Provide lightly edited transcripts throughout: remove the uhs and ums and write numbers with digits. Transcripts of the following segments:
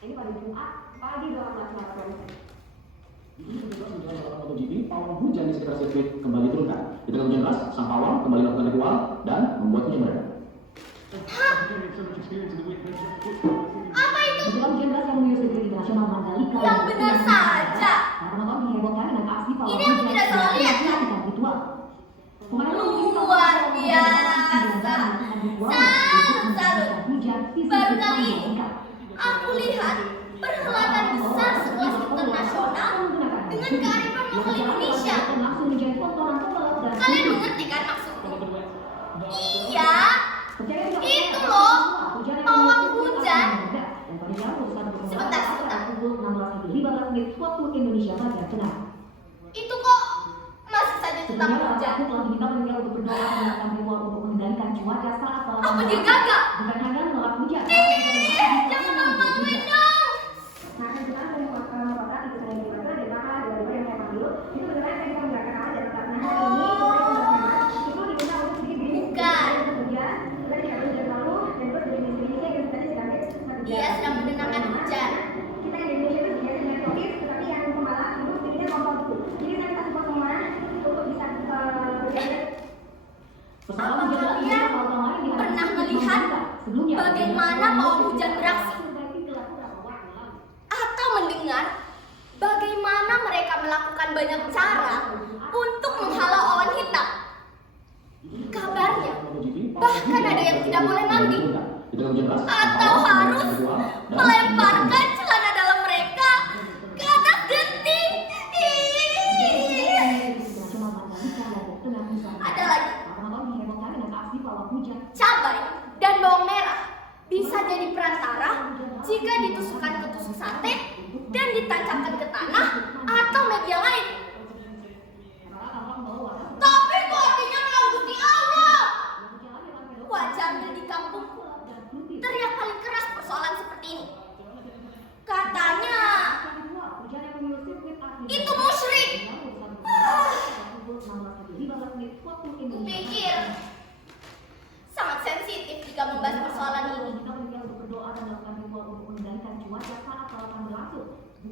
Ini pada Jumat pagi 18 Maret. Menjelang MotoGP, pawang hujan di sekitar sirkuit kembali turunkan. Di tengah hujan deras, sang pawang kembali melakukan ritual dan membuat hujan mereda. Apa itu? Di tengah hujan deras yang menyusuri sirkuit internasional Mandalika. Yang benar saja. Para penonton dihebohkan dengan aksi pawang Ini aku tidak salah lihat, kan? Ritual. Luar biasa. Salut. Baru kali ini aku lihat perhelatan besar sekelas internasional dengan kearifan lokal Indonesia. Kalian mengerti kan maksudku? Iya, itu loh, pawang hujan. Sebentar. Itu kok masih saja tentang hujan. Aku juga gagak. Jangan ngomongin dong. Dia sedang menenangkan hujan. Apa kalian pernah melihat bagaimana pawang hujan beraksi? Atau mendengar bagaimana mereka melakukan banyak cara untuk menghalau awan hitam? Kabarnya, bahkan ada yang tidak boleh mandi atau harus melemparkan celana dalam mereka ke atas genting. Ada lagi, cabai dan bawang merah bisa jadi perantara jika ditusukkan ke tusuk sate dan ditancapkan ke tanah atau media lain. Tapi kok artinya mengangguti Allah? Wajarnya di kampungku teriak paling keras persoalan seperti ini. Katanya itu musyrik. Kupikir sangat sensitif jika membahas persoalan ini.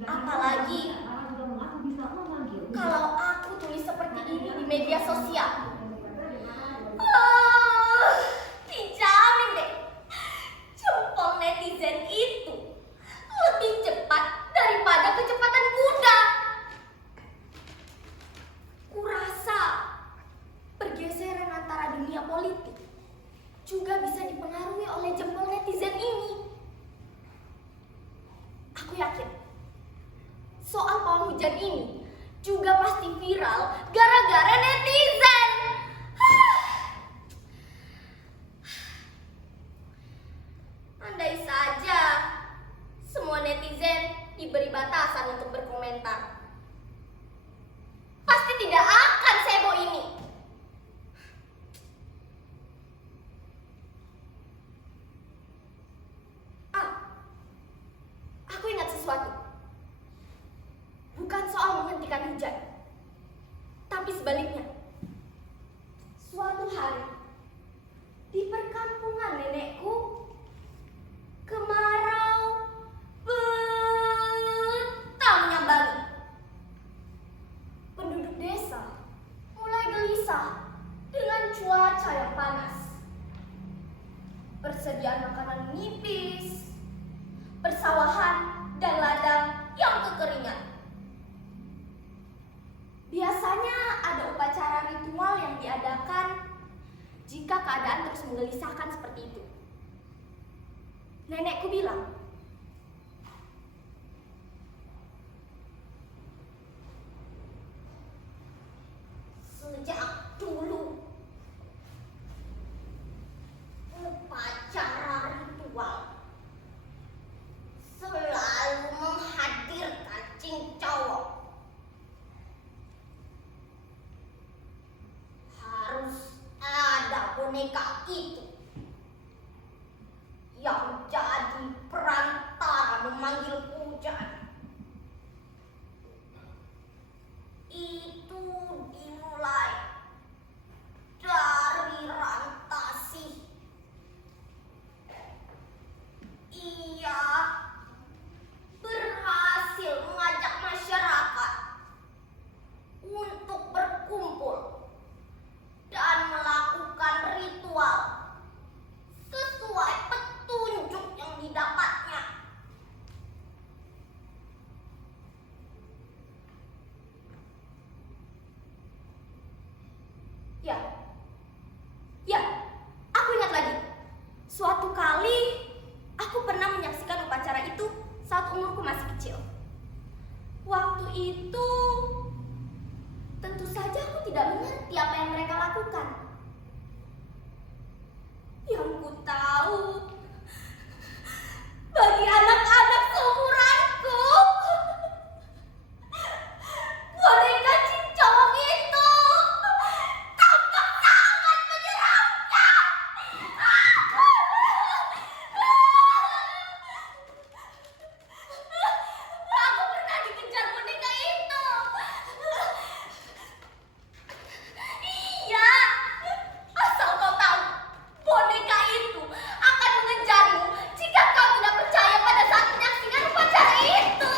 Apalagi kalau aku tulis seperti ini di media sosial. Dijamin deh, jempol netizen itu lebih cepat daripada kecepatan kuda. Kurasa pergeseran antara dunia politik juga bisa dipengaruhi oleh jempol netizen ini. Aku yakin soal pawang hujan ini juga pasti viral gara-gara netizen. Andai saja semua netizen diberi batasan untuk berkomentar, pasti tidak akan seheboh ini. Aku ingat sesuatu. Bukan soal menghentikan hujan, tapi sebaliknya. Suatu hari di perkampungan nenekku, kemarau betah menyambangi. Penduduk desa mulai gelisah dengan cuaca yang panas. Persediaan makanan menipis, persawahan dan ladang yang kekeringan. Biasanya ada upacara ritual yang diadakan jika keadaan terus menggelisahkan seperti itu. Nenekku bilang, sejak dulu upacara ritual selalu menghadirkan cincau. Harus ada boneka itu yang jadi perantara memanggil hujan. Itu dimulai dari Rantasi. Ia belum ku tahu. Bagi anak-anak seumuranku, boneka cincong itu tampak sangat menyeramkan. Aku pernah dikejar boneka itu. Iya, asal kau tahu, boneka itu akan mengejarmu jika kau tidak percaya pada saat menyaksikan upacara itu.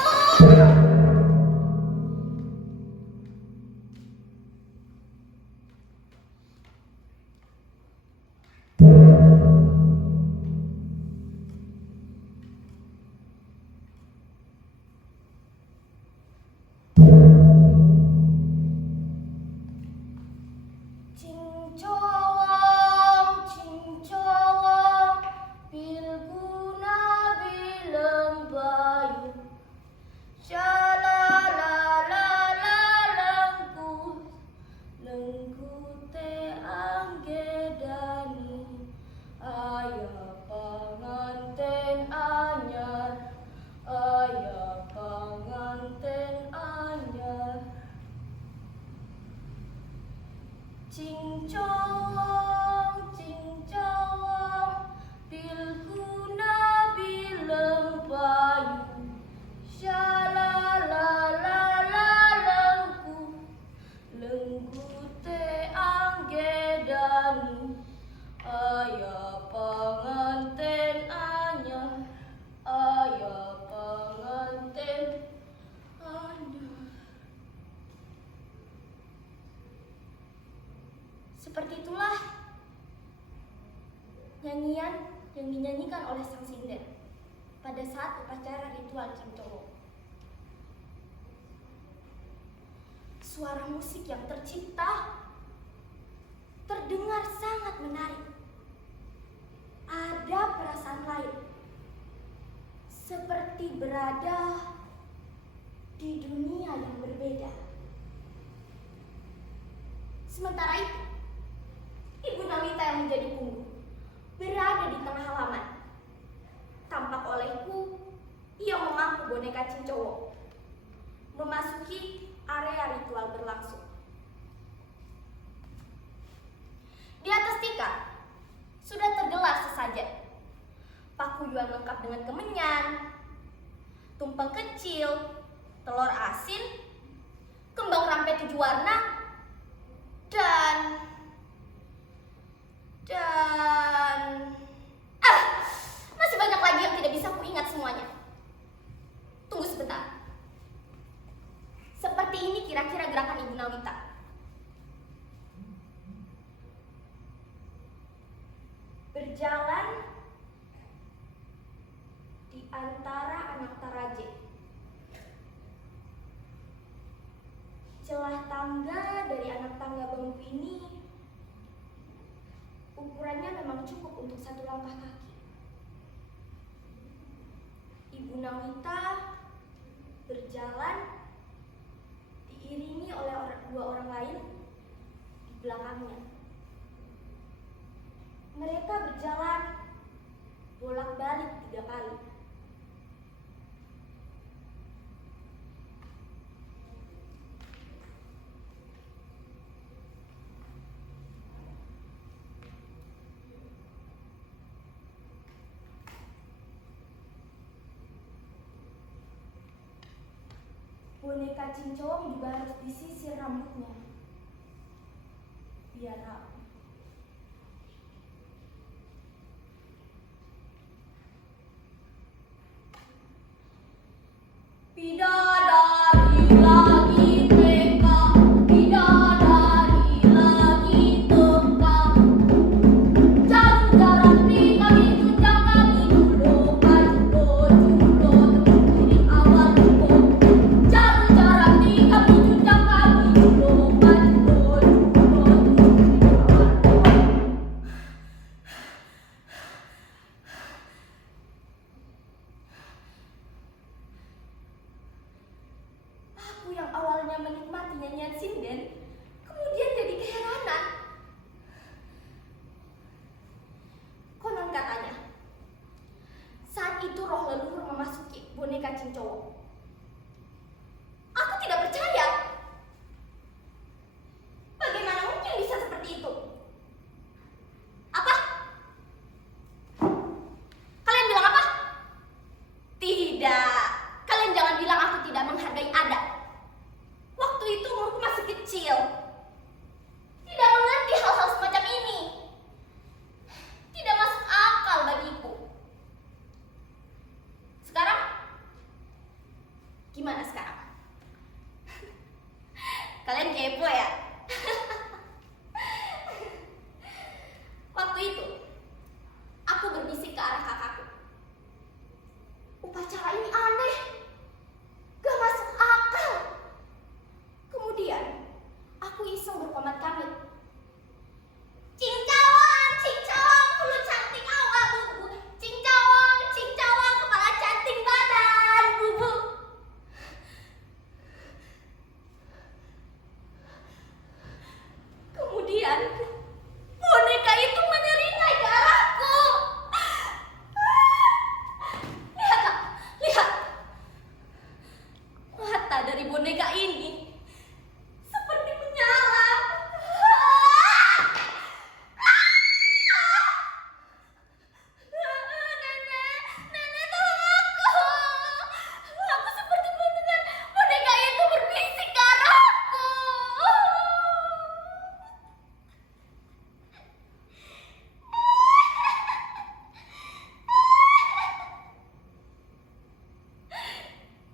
Cincowang, pilguna bilembayu, lengkute anggedani, ayah panganten anyar, ayah panganten anyar. Cincowang, pilguna bilembayu, lengkute anggedani, ayah panganten anyar, ayah panganten anyar. Seperti itulah nyanyian yang dinyanyikan oleh sang sinden pada saat upacara ritual Cincowang. Suara musik yang tercipta terdengar sangat menarik. Ada perasaan lain, seperti berada di dunia yang berbeda. Sementara itu, Ibu Nawita yang menjadi punggung berada di tengah halaman. Tampak olehku, ia memangku boneka Cincowang, memasuki area ritual berlangsung. Di atas tikar sudah tergelar sesajen pakuyuan lengkap dengan kemenyan, tumpeng kecil, telur asin, kembang rampe 7 warna, dan masih banyak lagi yang tidak bisa kuingat semuanya. Tunggu sebentar. Seperti ini kira-kira gerakan Ibu Nawita. Berjalan di antara anak taraje. Celah tangga dari anak tangga bambu ini ukurannya memang cukup untuk 1 langkah kaki. Ibu Nawita berjalan diiringi oleh 2 orang lain di belakangnya. Mereka berjalan bolak-balik 3 kali. Boneka Cincowang juga harus disisir rambutnya biar rapi. Bidadari lagi TK, bidadari lagi TK, jarum-jarum di kaki tunjang kaki julukan julo dari awal rumput, jarum-jarum di kaki tunjang kaki julukan julo dari itu roh leluhur memasuki boneka cincau. Aku tidak percaya. Bagaimana mungkin bisa seperti itu? Apa? Kalian bilang apa? Tidak. Kalian jangan bilang aku tidak menghargai adat. Waktu itu umurku masih kecil. Tidak mengerti hal-hal semacam ini. Tidak masuk akal bagiku. Sekarang? Gimana sekarang? Kalian kepo ya? Waktu itu, aku berbisik ke arah kakakku. Upacara ini aneh. Gak masuk akal. Kemudian, aku iseng berkomat kami. Cincawang, mulut cantik awak, bubu. Cincawang, kepala cantik badan, bubu. Kemudian, boneka itu menyeringai ke arahku. Lihat. Mata dari boneka ini seperti menyala. Nenek tolong aku. Aku seperti mendengar boneka itu berbisik ke arahku.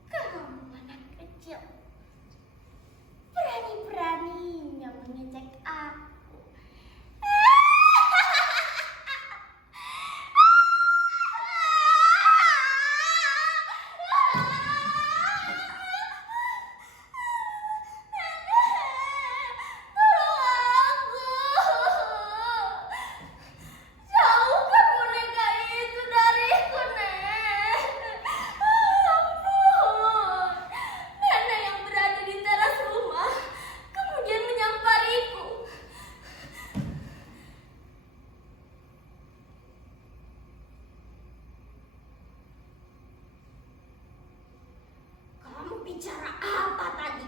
Kamu anak kecil, berani-beraninya mengejek aku. Jauhkan boneka itu dariku, Nek. Ampun. Nenek yang berada di teras rumah kemudian menyampariku. Kamu bicara apa tadi?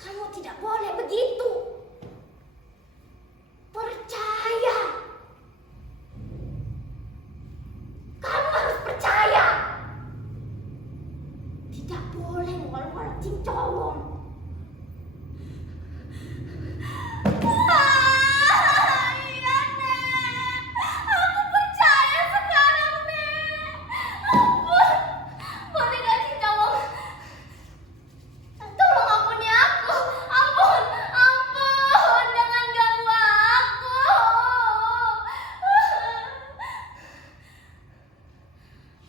Kamu tidak boleh begitu. Percaya. Kamu harus percaya. Tidak boleh ngolok-ngolok cincowong. Iya, Nek. Aku percaya sekarang, Nek. Ampun. Boneka cincowong. Tolong ampuni aku. Ampun. Jangan ganggu aku.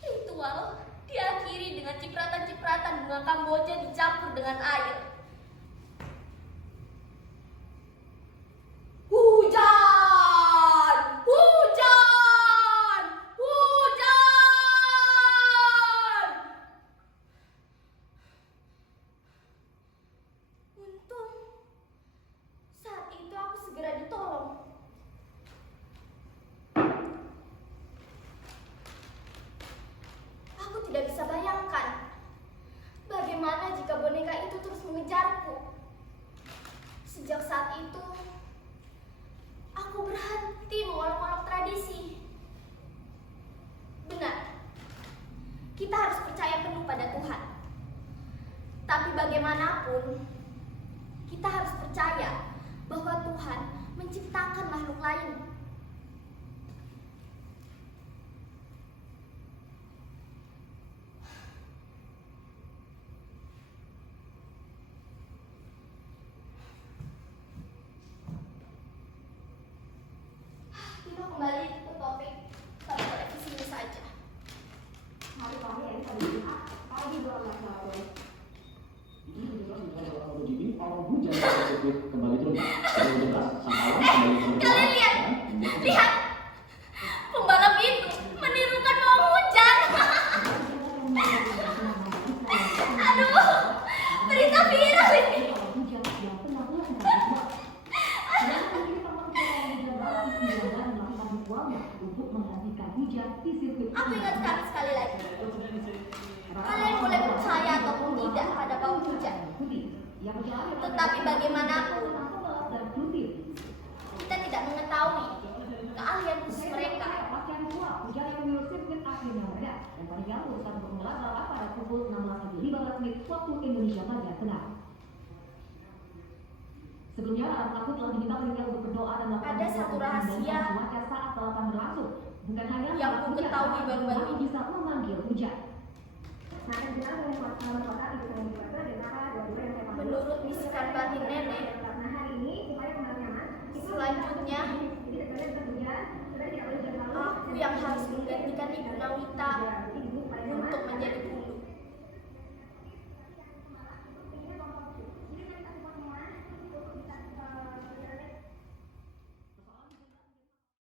Ritual diakhiri dengan cipratan-cipratan bunga kamboja dicampur dengan air. Hujan! Untung saat itu aku segera ditolong. Aku tidak bisa bayangkan bagaimana jika boneka itu terus mengejarku. Sejak saat itu, aku berhenti mengolok-olok tradisi. Benar, kita harus percaya penuh pada Tuhan. Tapi bagaimanapun, kita harus percaya bahwa Tuhan menciptakan makhluk lain. Kita kembali ke topik pada sini saja. Hari kami ini pada Jumat, pagi 12 Maret. Ini menjelaskan soal MotoGP, pawang hujan pada sirkuit kembali turun. Pada hujan deras, sang pawang kembali turun. Kalian lihat, pembalap itu menirukan pawang hujan. Aduh, berita viral ini. Hujan yang tengah melakukan ritual. Sedangkan ini pembangunan yang dalam 9 dan melakukan ritual untuk menghentikan hujan di sirkuit. Aku ingatkan sekali lagi. Kalian boleh percaya ataupun tidak pada bau hujan. Tetapi bagaimanapun, kita tidak mengetahui keahlian khusus mereka. Hujan yang menyulut sirkuit akhirnya mereda dan panitia berusaha untuk menggelar balap pada pukul 16.15 waktu Indonesia bagian tengah. Sebelumnya, para pelaku telah diminta panitia untuk berdoa dan melakukan Ada satu rahasia cuaca saat balapan berlangsung. Bukan hanya yang ku ketahui baru-baru ini. bisa memanggil hujan. Menurut bisikan batin nenek, selanjutnya aku yang harus menggantikan Ibu Nawita.